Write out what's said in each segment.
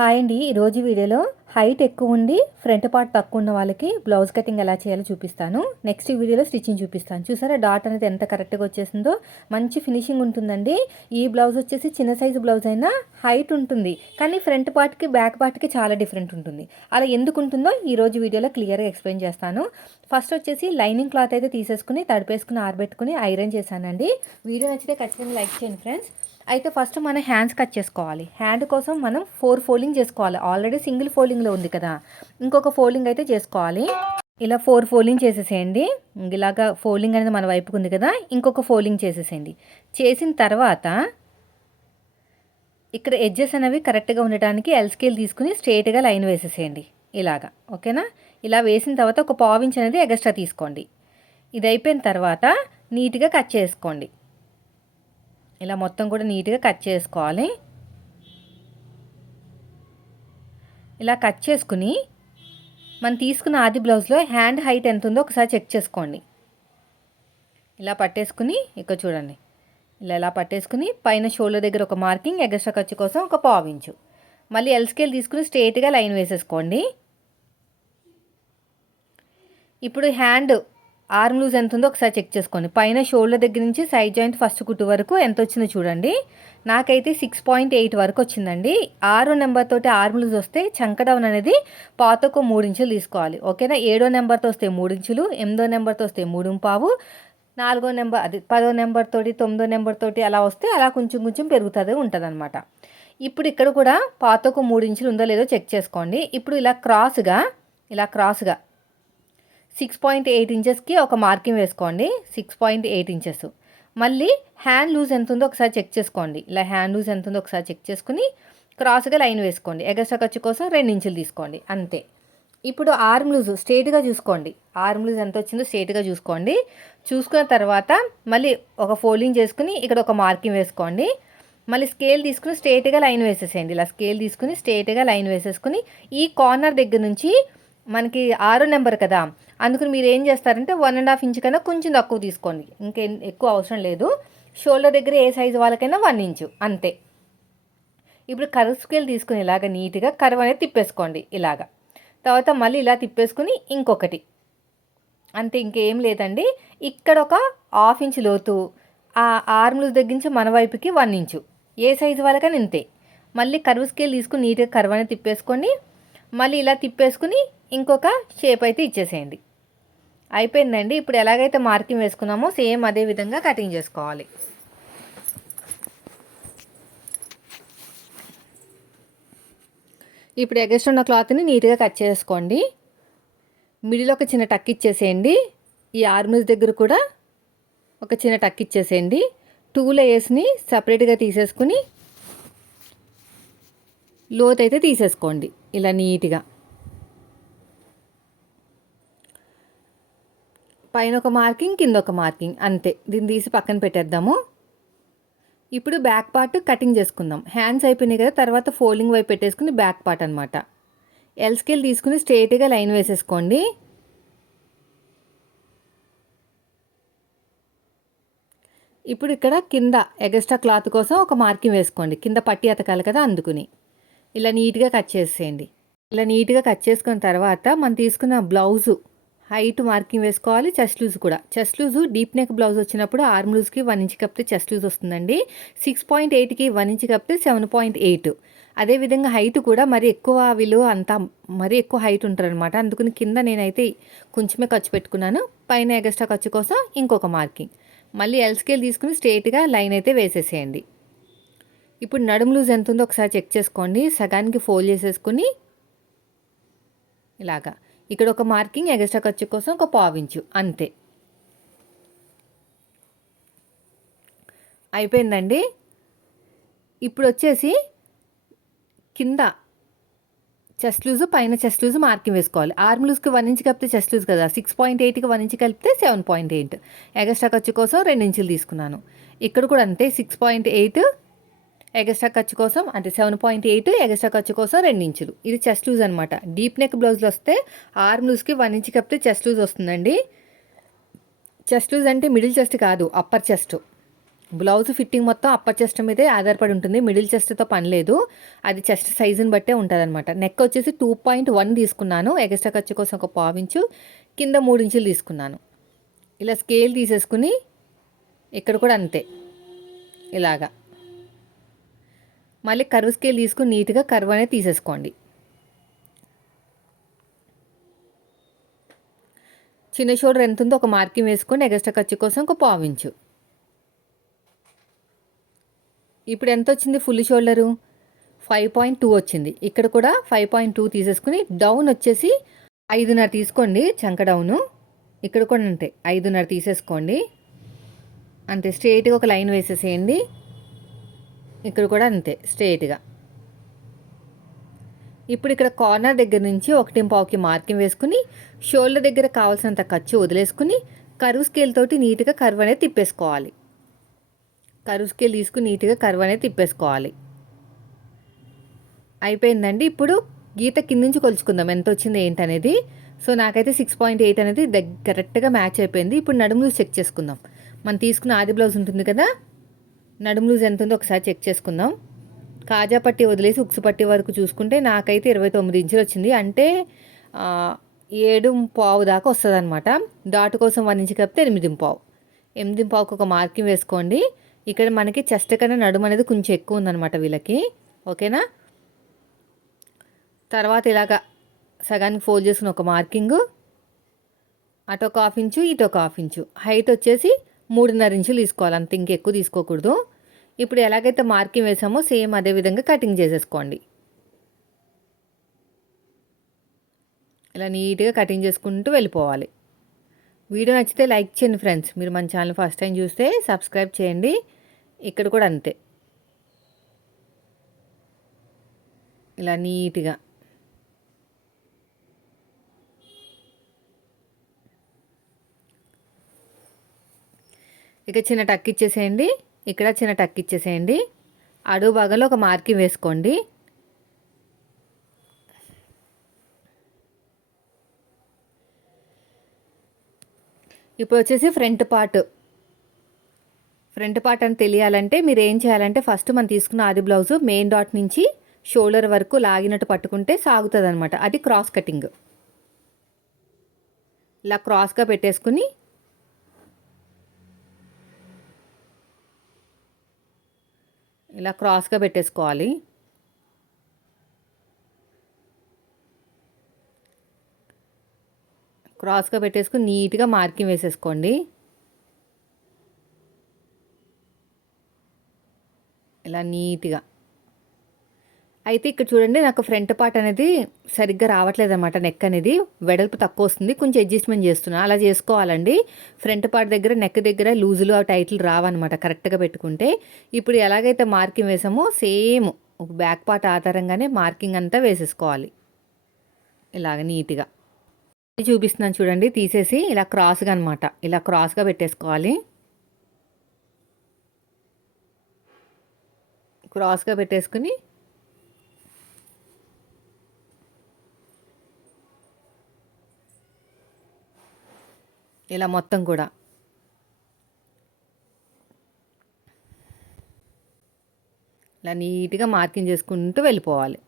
Hi అండి. ఈరోజు వీడియోలో హైట్ ఎక్కువ ఉండి ఫ్రంట్ పార్ట్ తక్కువ ఉన్న వాళ్ళకి బ్లౌజ్ కటింగ్ ఎలా చేయాలో చూపిస్తాను. నెక్స్ట్ వీడియోలో స్టిచ్చింగ్ చూపిస్తాను. చూసారా? డాట్ అనేది ఎంత కరెక్ట్గా వచ్చేసిందో. మంచి ఫినిషింగ్ ఉంటుందండి. ఈ బ్లౌజ్ వచ్చేసి చిన్న సైజు బ్లౌజ్ అయినా హైట్ ఉంటుంది. కానీ ఫ్రంట్ పార్ట్కి బ్యాక్ పార్ట్కి చాలా డిఫరెంట్ ఉంటుంది. అలా ఎందుకు ఉంటుందో ఈ రోజు వీడియోలో క్లియర్గా ఎక్స్ప్లెయిన్ చేస్తాను. ఫస్ట్ వచ్చేసి లైనింగ్ క్లాత్ అయితే తీసేసుకుని తడిపేసుకుని ఆరబెట్టుకుని ఐరన్ చేశానండి. వీడియో నచ్చితే ఖచ్చితంగా లైక్ చేయండి ఫ్రెండ్స్ అయితే ఫస్ట్ మనం హ్యాండ్స్ కట్ చేసుకోవాలి. హ్యాండ్ కోసం మనం ఫోర్ ఫోల్డింగ్ చేసుకోవాలి. ఆల్రెడీ సింగిల్ ఫోల్డింగ్లో ఉంది కదా. ఇంకొక ఫోల్డింగ్ అయితే చేసుకోవాలి. ఇలా ఫోర్ ఫోల్డింగ్ చేసేసేయండి. ఇలాగా ఫోల్డింగ్ అనేది మన వైపుకు ఉంది కదా. ఇంకొక ఫోల్డింగ్ చేసేసేయండి. చేసిన తర్వాత ఇక్కడ ఎడ్జెస్ అనేవి కరెక్ట్గా ఉండటానికి ఎల్ స్కేల్ తీసుకుని స్ట్రేట్గా లైన్ వేసేసేయండి. ఇలాగా. ఓకేనా? ఇలా వేసిన తర్వాత ఒక పావించ్ అనేది ఎగస్ట్రా తీసుకోండి. ఇది అయిపోయిన తర్వాత నీట్గా కట్ చేసుకోండి. ఇలా మొత్తం కూడా నీట్గా కట్ చేసుకోవాలి. ఇలా కట్ చేసుకుని మనం తీసుకున్న ఆది బ్లౌజ్లో హ్యాండ్ హైట్ ఎంత ఉందో ఒకసారి చెక్ చేసుకోండి. ఇలా పట్టేసుకుని ఇక్కడ చూడండి. ఇలా ఇలా పట్టేసుకుని పైన షోల్డర్ దగ్గర ఒక మార్కింగ్ ఎగస్ట్రా ఖర్చు కోసం ఒక పావించు మళ్ళీ ఎల్ స్కేల్ తీసుకుని స్ట్రేట్గా లైన్ వేసేసుకోండి. ఇప్పుడు హ్యాండ్ ఆర్మ్ లూజ్ ఎంత ఉందో ఒకసారి చెక్ చేసుకోండి. పైన షోల్డర్ దగ్గర నుంచి సైడ్ జాయింట్ ఫస్ట్ కుట్టు వరకు ఎంత వచ్చిందో చూడండి. నాకైతే సిక్స్ పాయింట్ ఎయిట్ వరకు వచ్చిందండి. ఆరో నెంబర్ తోటి ఆర్మ్ లూజ్ వస్తే చంకడౌన్ అనేది పాతకు మూడు ఇంచులు తీసుకోవాలి. ఓకేనా? ఏడో నెంబర్తో వస్తే మూడు ఇంచులు ఎనిమిదో నెంబర్తో వస్తే మూడు పావు నాలుగో నెంబర్ అది పదో నెంబర్ తోటి తొమ్మిదో నెంబర్ తోటి అలా వస్తే అలా కొంచెం కొంచెం పెరుగుతుంది ఉంటుంది అనమాట ఇప్పుడు ఇక్కడ కూడా పాతకు మూడు ఇంచులు ఉందో లేదో చెక్ చేసుకోండి. ఇప్పుడు ఇలా క్రాస్గా ఇలా క్రాస్గా సిక్స్ పాయింట్ ఎయిట్ ఇంచెస్కి ఒక మార్కింగ్ వేసుకోండి. సిక్స్ పాయింట్ ఎయిట్ ఇంచెస్ మళ్ళీ హ్యాండ్ లూజ్ ఎంత ఉందో ఒకసారి చెక్ చేసుకోండి. ఇలా హ్యాండ్ లూజ్ ఎంత ఉందో ఒకసారి చెక్ చేసుకుని క్రాస్గా లైన్ వేసుకోండి. ఎగస్ట్రా ఖర్చు కోసం రెండు ఇంచులు తీసుకోండి. అంతే. ఇప్పుడు ఆర్మ్ లూజ్ స్ట్రేట్గా చూసుకోండి. ఆర్మ్ లూజ్ ఎంత వచ్చిందో స్ట్రేట్గా చూసుకోండి. చూసుకున్న తర్వాత మళ్ళీ ఒక ఫోల్డింగ్ చేసుకుని ఇక్కడ ఒక మార్కింగ్ వేసుకోండి. మళ్ళీ స్కేల్ తీసుకుని స్ట్రేట్గా లైన్ వేసేసేయండి. ఇలా స్కేల్ తీసుకుని స్ట్రేట్గా లైన్ వేసేసుకుని ఈ కార్నర్ దగ్గర నుంచి మనకి ఆరో నెంబర్ కదా అందుకని మీరు ఏం చేస్తారంటే వన్ అండ్ హాఫ్ ఇంచ్ కన్నా కొంచెం తక్కువ తీసుకోండి. ఇంకే ఎక్కువ అవసరం లేదు. షోల్డర్ దగ్గర ఏ సైజు వాళ్ళకైనా వన్ ఇంచు అంతే. ఇప్పుడు కర్వ్ స్కేల్ తీసుకుని ఇలాగ నీట్గా కర్వ్ అనేది తిప్పేసుకోండి ఇలాగా. తర్వాత మళ్ళీ ఇలా తిప్పేసుకుని ఇంకొకటి. అంతే ఇంకేం లేదండి. ఇక్కడ ఒక హాఫ్ ఇంచ్ లోతు ఆ ఆర్మ్లు తగ్గించి మన వైపుకి వన్ ఇంచు ఏ సైజు వాళ్ళకైనా ఇంతే. మళ్ళీ కర్వ్ స్కేల్ తీసుకుని నీట్గా కర్వ్ అనేది తిప్పేసుకోండి. మళ్ళీ ఇలా తిప్పేసుకుని ఇంకొక షేప్ అయితే ఇచ్చేసేయండి. అయిపోయిందండి. ఇప్పుడు ఎలాగైతే మార్కింగ్ వేసుకున్నామో సేమ్ అదే విధంగా కటింగ్ చేసుకోవాలి. ఇప్పుడు ఎగస్ట్ ఉన్న క్లాత్ని నీట్గా కట్ చేసుకోండి. మిడిల్ ఒక చిన్న టక్ ఇచ్చేసేయండి. ఈ ఆర్మ్స్ దగ్గర కూడా ఒక చిన్న టక్ ఇచ్చేసేయండి. టూ లేయర్స్ని సపరేట్గా తీసేసుకుని లోత్ అయితే తీసేసుకోండి. ఇలా నీట్గా పైన ఒక మార్కింగ్ కింద ఒక మార్కింగ్. అంతే. దీన్ని తీసి పక్కన పెట్టేద్దాము. ఇప్పుడు బ్యాక్ పార్ట్ కటింగ్ చేసుకుందాం. హ్యాండ్స్ అయిపోయినాయి కదా తర్వాత ఫోల్డింగ్ వైపు పెట్టేసుకుని బ్యాక్ పార్ట్ అనమాట ఎల్ స్కేల్ తీసుకుని స్ట్రేట్గా లైన్ వేసేసుకోండి. ఇప్పుడు ఇక్కడ కింద ఎగస్ట్రా క్లాత్ కోసం ఒక మార్కింగ్ వేసుకోండి. కింద పట్టి అతకాలి కదా అందుకుని. ఇలా నీట్గా కట్ చేసేయండి. ఇలా నీట్గా కట్ చేసుకున్న తర్వాత మనం తీసుకున్న బ్లౌజు హైట్ మార్కింగ్ వేసుకోవాలి చెస్ట్ లూజ్ కూడా. Chest loose deep neck blouse వచ్చినప్పుడు ఆర్మ్ లూజ్కి వన్ ఇంచ్ కప్పితే చెస్ట్ లూజ్ వస్తుందండి. సిక్స్ పాయింట్ ఎయిట్కి వన్ ఇంచ్ కప్పితే సెవెన్ పాయింట్ ఎయిట్. అదేవిధంగా హైట్ కూడా మరి ఎక్కువ విలువ అంతా మరీ ఎక్కువ హైట్ ఉంటారనమాట అందుకని కింద నేనైతే కొంచెమే ఖర్చు పెట్టుకున్నాను. పైన ఎగస్ట్రా ఖర్చు కోసం ఇంకొక మార్కింగ్. మళ్ళీ ఎల్ స్కేల్ తీసుకుని స్ట్రేట్గా లైన్ అయితే వేసేసేయండి. ఇప్పుడు నడుము లూజ్ ఎంత ఉందో ఒకసారి చెక్ చేసుకోండి. సగానికి ఫోల్డ్ చేసేసుకుని ఇలాగా. ఇక్కడ ఒక మార్కింగ్ ఎగస్ట్రా ఖర్చు కోసం ఒక పావించు అంతే. అయిపోయిందండి. ఇప్పుడు వచ్చేసి కింద చెస్ట్ లూజ్ పైన చెస్ట్ లూజ్ మార్కింగ్ వేసుకోవాలి. ఆర్మ్ లూజ్కి వన్ ఇంచ్ కలిపితే చెస్ట్ లూజ్ కదా. సిక్స్ పాయింట్ ఎయిట్కి వన్ ఇంచ్ కలిపితే సెవెన్ పాయింట్ ఎయిట్. ఎగస్ట్రా ఖర్చు కోసం రెండు ఇంచులు తీసుకున్నాను. ఇక్కడ కూడా అంతే సిక్స్ పాయింట్ ఎయిట్ ఎగస్ట్రా ఖర్చు కోసం అంటే సెవెన్ పాయింట్ ఎయిట్ ఎగస్ట్రా ఖర్చు కోసం రెండు ఇంచులు. ఇది చెస్ట్ లూజ్ అనమాట డీప్ నెక్ బ్లౌజ్లు వస్తే ఆర్మ్ లూజ్కి వన్ ఇంచ్ కప్పితే చెస్ట్ లూజ్ వస్తుందండి. చెస్ట్ లూజ్ అంటే మిడిల్ చెస్ట్ కాదు అప్పర్ చెస్ట్ బ్లౌజ్ ఫిట్టింగ్ మొత్తం అప్పర్ చెస్ట్ మీదే ఆధారపడి ఉంటుంది. మిడిల్ చెస్ట్తో పని లేదు. అది చెస్ట్ సైజుని బట్టే ఉంటుంది అనమాట నెక్ వచ్చేసి టూ పాయింట్ వన్ తీసుకున్నాను. ఎగస్ట్రా ఖర్చు కోసం ఒక పావించు కింద మూడు ఇంచులు తీసుకున్నాను. ఇలా స్కేల్ తీసేసుకుని ఇక్కడ కూడా అంతే. ఇలాగా. మళ్ళీ కరువు స్కేల్ తీసుకుని నీట్గా కర్వ్ అనేది తీసేసుకోండి. చిన్న షోల్డర్ ఎంత ఉందో ఒక మార్కింగ్ వేసుకొని ఎగస్ట్రా ఖర్చు కోసం ఒక పావించు ఇప్పుడు ఎంత వచ్చింది full shoulder? Five point two వచ్చింది. ఇక్కడ కూడా ఫైవ్ పాయింట్ టూ తీసేసుకుని డౌన్ వచ్చేసి ఐదున్నర తీసుకోండి చంక డౌను. ఇక్కడ కూడా అంతే ఐదున్నర తీసేసుకోండి. అంతే స్ట్రైట్గా ఒక లైన్ వేసేసేయండి. ఇక్కడ కూడా అంతే స్ట్రైట్గా ఇప్పుడు ఇక్కడ కార్నర్ దగ్గర నుంచి ఒకటి పావుకి మార్కింగ్ వేసుకుని షోల్డర్ దగ్గర కావాల్సినంత ఖర్చు వదిలేసుకుని కరువు స్కేల్ తోటి నీట్గా కరువు అనేది తిప్పేసుకోవాలి. కరువు స్కేల్ తీసుకుని నీట్గా కరువు అనేది తిప్పేసుకోవాలి. అయిపోయిందండి. ఇప్పుడు గీత కింద నుంచి కొలుచుకుందాం. ఎంత వచ్చింది ఏంటనేది సో నాకైతే సిక్స్ పాయింట్ ఎయిట్ అనేది దగ్గర కరెక్ట్గా మ్యాచ్ అయిపోయింది. ఇప్పుడు నడుము చెక్ చేసుకుందాం. మనం తీసుకున్న ఆది బ్లౌజ్ ఉంటుంది కదా నడుము లూజ్ ఎంత ఉందో ఒకసారి చెక్ చేసుకుందాం. కాజా పట్టి వదిలేసి ఉక్సు పట్టి వరకు చూసుకుంటే నాకైతే ఇరవై తొమ్మిది ఇంచులు వచ్చింది. అంటే ఏడు పావు దాకా వస్తుంది అనమాట డాట్ కోసం వన్ ఇంచు కప్పితే ఎనిమిది పావు. ఎనిమిది పావుకు ఒక మార్కింగ్ వేసుకోండి. ఇక్కడ మనకి చెస్ట్ కన్నా నడుము అనేది కొంచెం ఎక్కువ ఉందన్నమాట వీళ్ళకి. ఓకేనా? తర్వాత ఇలాగ సగానికి ఫోల్డ్ చేసుకుని ఒక మార్కింగ్. అటు ఒక హాఫ్ ఇంచు ఇటు ఒక హాఫ్ ఇంచు. హైట్ వచ్చేసి మూడున్నర ఇంచులు తీసుకోవాలి. అంత ఇంకెక్కువ తీసుకోకూడదు. ఇప్పుడు ఎలాగైతే మార్కింగ్ వేసామో సేమ్ అదే విధంగా కటింగ్ చేసేసుకోండి. ఇలా నీట్గా కటింగ్ చేసుకుంటూ వెళ్ళిపోవాలి. వీడియో నచ్చితే లైక్ చేయండి ఫ్రెండ్స్. మీరు మన ఛానల్ ఫస్ట్ టైం చూస్తే సబ్స్క్రైబ్ చేయండి. ఇక్కడ కూడా అంతే. ఇలా నీట్గా. ఇక చిన్న టక్ ఇచ్చేసేయండి. ఇక్కడ చిన్న టక్ ఇచ్చేసేయండి. అడుగు భాగంలో ఒక మార్కింగ్ వేసుకోండి. ఇప్పుడు వచ్చేసి ఫ్రంట్ పార్ట్. ఫ్రంట్ పార్ట్ అని తెలియాలంటే మీరు ఏం చేయాలంటే ఫస్ట్ మనం తీసుకున్న ఆది బ్లౌజు మెయిన్ డాట్ నుంచి షోల్డర్ వరకు లాగినట్టు పట్టుకుంటే సాగుతుంది అనమాట అది క్రాస్ కటింగ్. ఇలా క్రాస్గా పెట్టేసుకుని ఇలా క్రాస్గా పెట్టేసుకోవాలి. క్రాస్గా పెట్టేసుకుని నీట్గా మార్కింగ్ వేసేసుకోండి. ఇలా నీట్గా. అయితే ఇక్కడ చూడండి నాకు ఫ్రంట్ పార్ట్ అనేది సరిగ్గా రావట్లేదు అనమాట నెక్ అనేది. వెడల్పు తక్కువ వస్తుంది. కొంచెం అడ్జస్ట్మెంట్ చేస్తున్నా. అలా చేసుకోవాలండి. ఫ్రంట్ పార్ట్ దగ్గర నెక్ దగ్గర లూజులు ఆ టైట్లు రావన్నమాట కరెక్ట్గా పెట్టుకుంటే. ఇప్పుడు ఎలాగైతే మార్కింగ్ వేసామో సేమ్ ఒక బ్యాక్ పార్ట్ ఆధారంగానే మార్కింగ్ అంతా వేసేసుకోవాలి. ఇలాగ నీట్గా చూపిస్తున్నాను చూడండి తీసేసి ఇలా క్రాస్గా అనమాట ఇలా క్రాస్గా పెట్టేసుకోవాలి. క్రాస్గా పెట్టేసుకుని ఇలా మొత్తం కూడా. ఇలా నీట్గా మార్కింగ్ చేసుకుంటూ వెళ్ళిపోవాలి.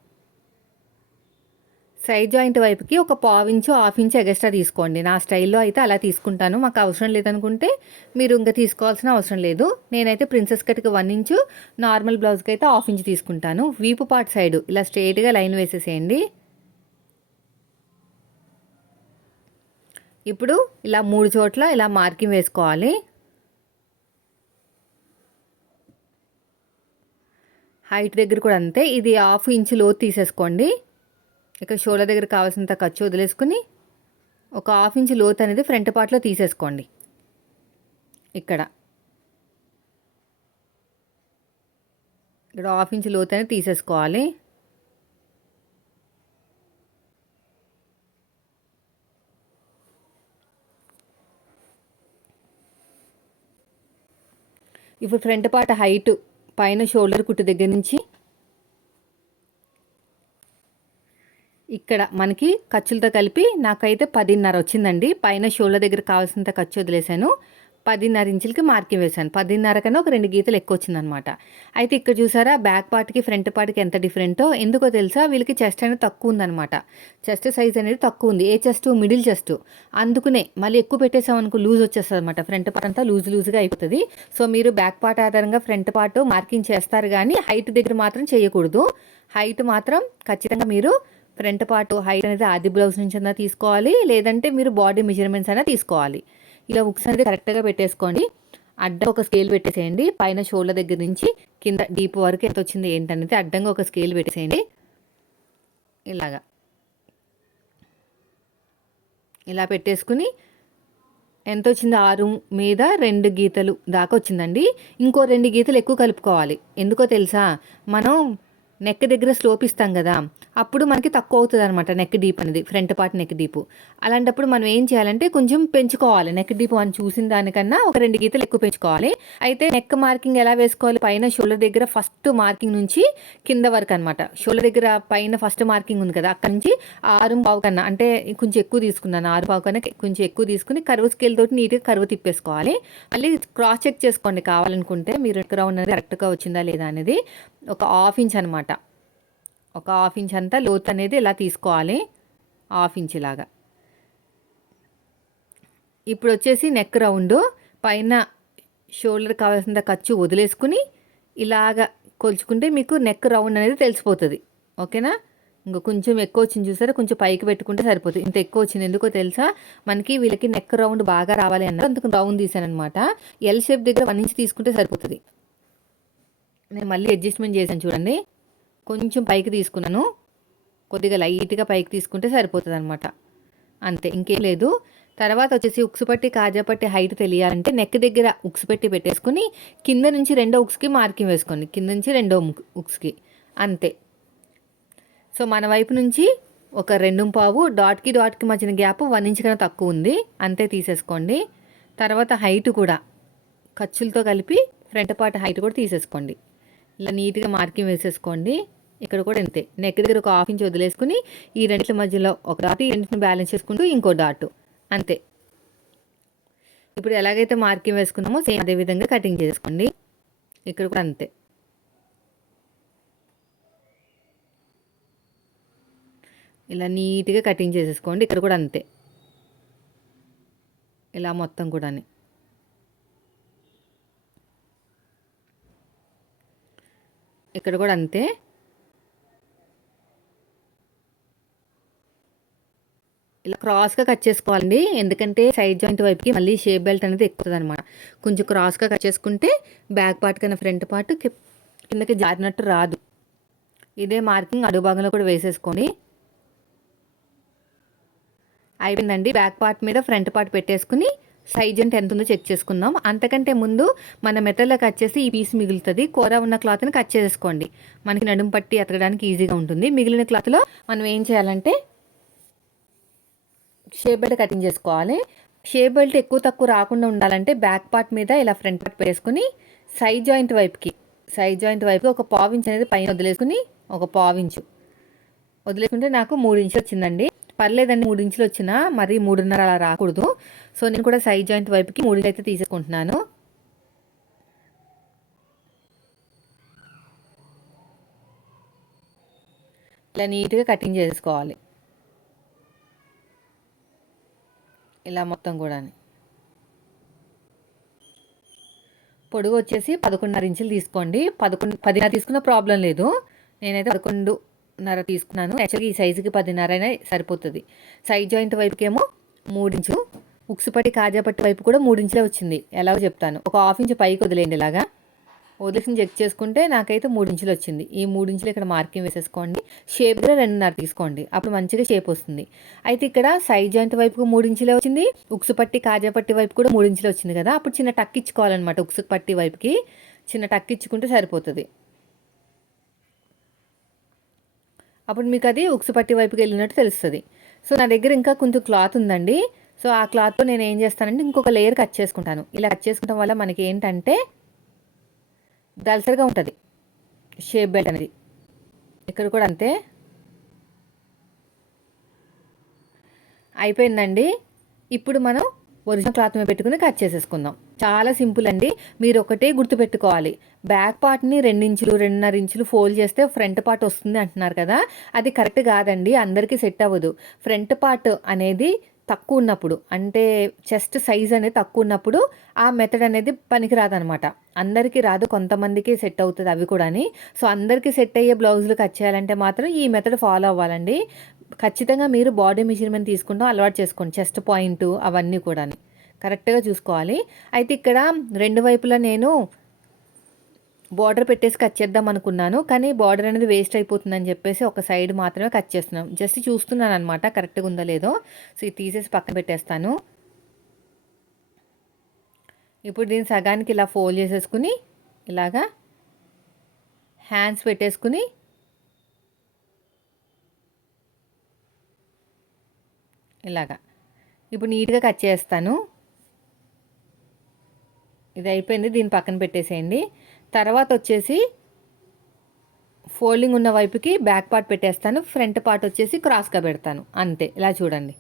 సైడ్ జాయింట్ వైపుకి ఒక పావు ఇంచు హాఫ్ ఇంచు ఎగస్ట్రా తీసుకోండి. నా స్టైల్లో అయితే అలా తీసుకుంటాను. మాకు అవసరం లేదనుకుంటే మీరు ఇంకా తీసుకోవాల్సిన అవసరం లేదు. నేనైతే ప్రిన్సెస్ కట్కి వన్ ఇంచు నార్మల్ బ్లౌజ్కి అయితే హాఫ్ ఇంచు తీసుకుంటాను. వీపు పార్ట్ సైడ్ ఇలా స్ట్రైట్గా లైన్ వేసేసేయండి. ఇప్పుడు ఇలా మూడు చోట్ల ఇలా మార్కింగ్ వేసుకోవాలి. హైట్ దగ్గర కూడా అంతే. ఇది హాఫ్ ఇంచు లోతు తీసేసుకోండి. ఇక్కడ షోల్డర్ దగ్గర కావాల్సినంత ఖర్చు వదిలేసుకుని ఒక హాఫ్ ఇంచ్ లోతు అనేది ఫ్రంట్ పార్ట్లో తీసేసుకోండి. ఇక్కడ. ఇక్కడ హాఫ్ ఇంచ్ లోతు అనేది తీసేసుకోవాలి. ఇప్పుడు ఫ్రంట్ పార్ట్ హైట్ పైన షోల్డర్ కుట్టు దగ్గర నుంచి. ఇక్కడ మనకి ఖర్చులతో కలిపి నాకైతే పదిన్నర వచ్చిందండి. పైన షోల్డర్ దగ్గర కావాల్సినంత ఖర్చు వదిలేశాను. పదిన్నర ఇంచులకి మార్కింగ్ వేశాను. పదిన్నర కన్నా ఒక రెండు గీతలు ఎక్కువ వచ్చిందనమాట. అయితే ఇక్కడ చూసారా బ్యాక్ పార్ట్కి ఫ్రంట్ పార్ట్కి ఎంత డిఫరెంటో ఎందుకో తెలుసా? వీళ్ళకి చెస్ట్ అనేది తక్కువ ఉందనమాట. చెస్ట్ సైజ్ అనేది తక్కువ ఉంది. ఏ చెస్ట్? Middle chest. అందుకునే మళ్ళీ ఎక్కువ పెట్టేసాం అనుకో లూజ్ వచ్చేస్తుంది అనమాట ఫ్రంట్ పార్ట్ అంతా లూజ్ లూజ్గా అయిపోతుంది. సో మీరు బ్యాక్ పార్ట్ ఆధారంగా ఫ్రంట్ పార్ట్ మార్కింగ్ చేస్తారు కానీ హైట్ దగ్గర మాత్రం చేయకూడదు. హైట్ మాత్రం ఖచ్చితంగా మీరు ఫ్రంట్ పార్ట్ హైట్ అనేది ఆది బ్లౌజ్ నుంచి అయినా తీసుకోవాలి. లేదంటే మీరు బాడీ మెజర్మెంట్స్ అయినా తీసుకోవాలి. ఇలా బుక్స్ అనేది కరెక్ట్గా పెట్టేసుకోండి. అడ్డం ఒక స్కేల్ పెట్టేసేయండి. పైన షోల్డర్ దగ్గర నుంచి కింద డీప్ వరకు ఎంత వచ్చింది ఏంటనేది అడ్డంగా ఒక స్కేల్ పెట్టేసేయండి. ఇలాగా. ఇలా పెట్టేసుకుని ఎంత వచ్చింది? ఆరు మీద రెండు గీతలు దాకా వచ్చిందండి. ఇంకో రెండు గీతలు ఎక్కువ కలుపుకోవాలి. ఎందుకో తెలుసా? మనం నెక్ దగ్గర స్లోప్ ఇస్తాం కదా అప్పుడు మనకి తక్కువ అవుతుంది అనమాట నెక్ డీప్ అనేది ఫ్రంట్ పార్ట్ నెక్ డీప్ అలాంటప్పుడు మనం ఏం చేయాలంటే కొంచెం పెంచుకోవాలి. నెక్ డీప్ అని చూసిన దానికన్నా ఒక రెండు గీతలు ఎక్కువ పెంచుకోవాలి. అయితే నెక్ మార్కింగ్ ఎలా వేసుకోవాలి? పైన షోల్డర్ దగ్గర ఫస్ట్ మార్కింగ్ నుంచి కింద వరకు అనమాట షోల్డర్ దగ్గర పైన ఫస్ట్ మార్కింగ్ ఉంది కదా అక్కడ నుంచి ఆరు పావు కన్నా అంటే కొంచెం ఎక్కువ తీసుకున్నాను ఆరు పావు కన్నా కొంచెం ఎక్కువ తీసుకుని కరువు స్కేల్ తోటి నీట్గా కరువు తిప్పేసుకోవాలి. మళ్ళీ క్రాస్ చెక్ చేసుకోండి కావాలనుకుంటే మీరు రౌండ్ అనేది కరెక్ట్గా వచ్చిందా లేదా అనేది ఒక హాఫ్ ఇంచ్ అనమాట ఒక హాఫ్ ఇంచ్ అంతా లోత్ అనేది ఇలా తీసుకోవాలి. హాఫ్ ఇంచ్ లాగా. ఇప్పుడు వచ్చేసి నెక్ రౌండ్. పైన షోల్డర్ కావాల్సిన ఖర్చు వదిలేసుకుని ఇలాగ కొలుచుకుంటే మీకు నెక్ రౌండ్ అనేది తెలిసిపోతుంది. ఓకేనా? ఇంకా కొంచెం ఎక్కువ వచ్చింది చూసారా? కొంచెం పైకి పెట్టుకుంటే సరిపోతుంది. ఇంత ఎక్కువ వచ్చింది ఎందుకో తెలుసా? మనకి వీళ్ళకి నెక్ రౌండ్ బాగా రావాలి అన్నారు. అందుకు రౌండ్ తీసాను అనమాట ఎల్ షేప్ దగ్గర వన్ ఇంచ్ తీసుకుంటే సరిపోతుంది. నేను మళ్ళీ అడ్జస్ట్మెంట్ చేశాను చూడండి. కొంచెం పైకి తీసుకున్నాను. కొద్దిగా లైట్గా పైకి తీసుకుంటే సరిపోతుంది అనమాట అంతే ఇంకేం లేదు. తర్వాత వచ్చేసి ఉక్స్ పట్టి కాజా పట్టి హైట్ తెలియాలంటే నెక్ దగ్గర ఉక్స్ పెట్టి పెట్టేసుకుని కింద నుంచి రెండో ఉక్స్కి మార్కింగ్ వేసుకోండి. కింద నుంచి రెండో ఉక్స్కి. అంతే. సో మన వైపు నుంచి ఒక రెండు పావు డాట్కి డాట్కి మధ్యన గ్యాప్ వన్ ఇంచ్ కన్నా తక్కువ ఉంది. అంతే తీసేసుకోండి. తర్వాత హైట్ కూడా ఖర్చులతో కలిపి ఫ్రంట్ పార్ట్ హైట్ కూడా తీసేసుకోండి. ఇలా నీట్గా మార్కింగ్ వేసేసుకోండి. ఇక్కడ కూడా అంతే నెక్ దగ్గర ఒక హాఫ్ ఇంచ్ వదిలేసుకుని ఈ రెండింటి మధ్యలో ఒక డాట్ ఈ రెండింటిని బ్యాలెన్స్ చేసుకుంటూ ఇంకో డాట్. అంతే. ఇప్పుడు ఎలాగైతే మార్కింగ్ వేసుకున్నామో సేమ్ అదే విధంగా కటింగ్ చేసుకోండి. ఇక్కడ కూడా అంతే. ఇలా నీట్గా కటింగ్ చేసేసుకోండి. ఇక్కడ కూడా అంతే. ఇలా మొత్తం కూడా ఇక్కడ కూడా అంతే. ఇలా క్రాస్గా కట్ చేసుకోవాలండి. ఎందుకంటే సైడ్ జాయింట్ వైపుకి మళ్ళీ షేప్ బెల్ట్ అనేది ఎక్కుతుంది అనమాట కొంచెం క్రాస్గా కట్ చేసుకుంటే బ్యాక్ పార్ట్ కన్నా ఫ్రంట్ పార్ట్ కిందకి జారినట్టు రాదు. ఇదే మార్కింగ్ అడుగు భాగంలో కూడా వేసేసుకొని అయిపోయిందండి. బ్యాక్ పార్ట్ మీద ఫ్రంట్ పార్ట్ పెట్టేసుకుని సైజ్ అంటే ఎంత ఉందో చెక్ చేసుకుందాం. అంతకంటే ముందు మన మెత్తల్లో కట్ చేసి ఈ పీస్ మిగులుతుంది. కూర ఉన్న క్లాత్ని కట్ చేసుకోండి మనకి నడుము పట్టి ఎతకడానికి ఈజీగా ఉంటుంది. మిగిలిన క్లాత్లో మనం ఏం చేయాలంటే షేప్ బెల్ట్ కటింగ్ చేసుకోవాలి. షేప్ బెల్ట్ ఎక్కువ తక్కువ రాకుండా ఉండాలంటే బ్యాక్ పార్ట్ మీద ఇలా ఫ్రంట్ పార్ట్ వేసుకుని సైడ్ జాయింట్ వైపుకి సైడ్ జాయింట్ వైపుకి ఒక పావించ్ అనేది పైన వదిలేసుకుని ఒక పావించు. వదిలేసుకుంటే నాకు మూడు ఇంచులు వచ్చిందండి. పర్లేదండి మూడు ఇంచులు వచ్చినా మరి మూడున్నర అలా రాకూడదు. సో నేను కూడా సైడ్ జాయింట్ వైపుకి మూడు అయితే తీసుకుంటున్నాను. ఇలా నీట్గా కటింగ్ చేసుకోవాలి. ఇలా మొత్తం కూడా పొడుగు వచ్చేసి పదకొండున్నర ఇంచులు తీసుకోండి. పదకొండు పదిన్నర తీసుకున్న ప్రాబ్లం లేదు. నేనైతే పదకొండు నర తీసుకున్నాను. యాక్చువల్గా ఈ సైజుకి పదిన్నర అయినా సరిపోతుంది. సైజ్ జాయింట్ వైపుకేమో మూడించు ఉక్సుపట్టి కాజాపట్టి వైపు కూడా మూడించులే వచ్చింది. ఎలాగో చెప్తాను? ఒక హాఫ్ ఇంచు పైకి వదిలేండి ఇలాగా. వదిలేసి చెక్ చేసుకుంటే నాకైతే మూడించులు వచ్చింది. ఈ మూడించులు ఇక్కడ మార్కింగ్ వేసేసుకోండి. షేప్ కూడా రెండున్నర తీసుకోండి. అప్పుడు మంచిగా షేప్ వస్తుంది. అయితే ఇక్కడ సైడ్ జాయింట్ వైపుకు మూడు ఇంచులే వచ్చింది. ఉక్సు పట్టి కాజా పట్టి వైపు కూడా మూడు వచ్చింది కదా. అప్పుడు చిన్న టక్ ఇచ్చుకోవాలన్నమాట ఉక్సు పట్టి వైపుకి. చిన్న టక్ ఇచ్చుకుంటే సరిపోతుంది. అప్పుడు మీకు అది ఉక్సుపట్టి వైపుకి వెళ్ళినట్టు తెలుస్తుంది. సో నా దగ్గర ఇంకా కొంచెం క్లాత్ ఉందండి. సో ఆ క్లాత్తో నేను ఏం చేస్తానంటే ఇంకొక లేయర్ కట్ చేసుకుంటాను. ఇలా కట్ చేసుకోవడం వల్ల మనకి ఏంటంటే దల్సరిగా ఉంటుంది. షేప్ బెల్ట్ అనేది. ఇక్కడ కూడా అంతే. అయిపోయిందండి. ఇప్పుడు మనం ఒరిజినల్ క్లాత్ మీద పెట్టుకుని కట్ చేసేసుకుందాం. చాలా సింపుల్ అండి. మీరు ఒకటే గుర్తుపెట్టుకోవాలి బ్యాక్ పార్ట్ని రెండించులు రెండున్నర ఇంచులు ఫోల్డ్ చేస్తే ఫ్రంట్ పార్ట్ వస్తుంది అంటున్నారు కదా. అది కరెక్ట్ కాదండి. అందరికీ సెట్ అవ్వదు. ఫ్రంట్ పార్ట్ అనేది తక్కువ ఉన్నప్పుడు అంటే చెస్ట్ సైజ్ అనేది తక్కువ ఉన్నప్పుడు ఆ మెథడ్ అనేది పనికిరాదనమాట. అందరికీ రాదు. కొంతమందికి సెట్ అవుతుంది అవి కూడాని. సో అందరికీ సెట్ అయ్యే బ్లౌజులు కట్ చేయాలంటే మాత్రం ఈ మెథడ్ ఫాలో అవ్వాలండి. ఖచ్చితంగా మీరు బాడీ మెజర్మెంట్ తీసుకుంటాం అలవాటు చేసుకోండి. చెస్ట్ పాయింట్ అవన్నీ కూడా కరెక్ట్గా చూసుకోవాలి. అయితే ఇక్కడ రెండు వైపులా నేను బార్డర్ పెట్టేసి కట్ చేద్దాం అనుకున్నాను. కానీ బార్డర్ అనేది వేస్ట్ అయిపోతుందని చెప్పేసి ఒక సైడ్ మాత్రమే కట్ చేస్తున్నాం. జస్ట్ చూస్తున్నాను అనమాట కరెక్ట్గా ఉందో లేదో. సో ఇది తీసేసి పక్కన పెట్టేస్తాను. ఇప్పుడు దీన్ని సగానికి ఇలా ఫోల్డ్ చేసేసుకుని ఇలాగా హ్యాండ్స్ పెట్టేసుకుని ఇలాగా. ఇప్పుడు నీట్గా కట్ చేస్తాను. ఇది అయిపోయింది దీన్ని పక్కన పెట్టేసేయండి. తర్వాత వచ్చేసి ఫోల్డింగ్ ఉన్న వైపుకి బ్యాక్ పార్ట్ పెట్టేస్తాను. ఫ్రంట్ పార్ట్ వచ్చేసి క్రాస్గా పెడతాను. అంతే. ఇలా చూడండి.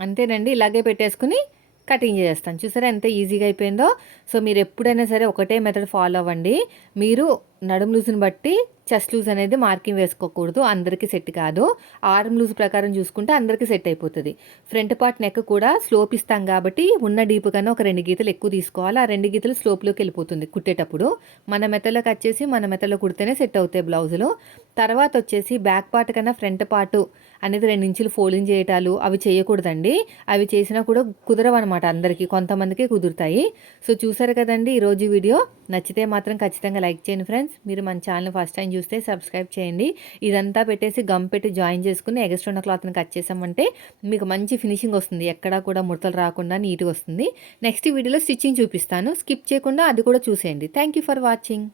అంతేనండి. ఇలాగే పెట్టేసుకుని కటింగ్ చేస్తాను చూసారా ఎంత ఈజీగా అయిపోయిందో? సో మీరు ఎప్పుడైనా సరే ఒకటే మెథడ్ ఫాలో అవ్వండి. మీరు నడుం లూజ్ని బట్టి చెస్ట్ లూజ్ అనేది మార్కింగ్ వేసుకోకూడదు. అందరికీ సెట్ కాదు. ఆర్మ్ లూజ్ ప్రకారం చూసుకుంటే అందరికీ సెట్ అయిపోతుంది. ఫ్రంట్ పార్ట్ నెక్ కూడా స్లోప్ ఇస్తాం కాబట్టి ఉన్న డీప్ కన్నా ఒక రెండు గీతలు ఎక్కువ తీసుకోవాలి. ఆ రెండు గీతలు స్లోప్లోకి వెళ్ళిపోతుంది కుట్టేటప్పుడు. మన మెత్తలో కట్ చేసి మన మెతలో కుడితేనే సెట్ అవుతాయి బ్లౌజులు. తర్వాత వచ్చేసి బ్యాక్ పార్ట్ కన్నా ఫ్రంట్ పార్ట్ అనేది రెండు ఇంచులు ఫోల్డింగ్ చేయటాలు అవి చేయకూడదండి. అవి చేసినా కూడా కుదరవు అనమాట అందరికీ కొంతమందికే కుదురుతాయి. సో చూసారు కదండి ఈరోజు వీడియో? నచ్చితే మాత్రం ఖచ్చితంగా లైక్ చేయండి ఫ్రెండ్స్. మీరు మన ఛానల్ ఫస్ట్ టైం చూస్తే సబ్స్క్రైబ్ చేయండి. ఇదంతా పెట్టేసి గమ్ పెట్టి జాయిన్ చేసుకుని ఎగస్ట్రా ఉన్న క్లాత్ని కట్ చేసామంటే మీకు మంచి ఫినిషింగ్ వస్తుంది. ఎక్కడా కూడా ముడతలు రాకుండా నీట్గా వస్తుంది. నెక్స్ట్ వీడియోలో స్టిచ్చింగ్ చూపిస్తాను. స్కిప్ చేయకుండా అది కూడా చూసేయండి. Thank you for watching.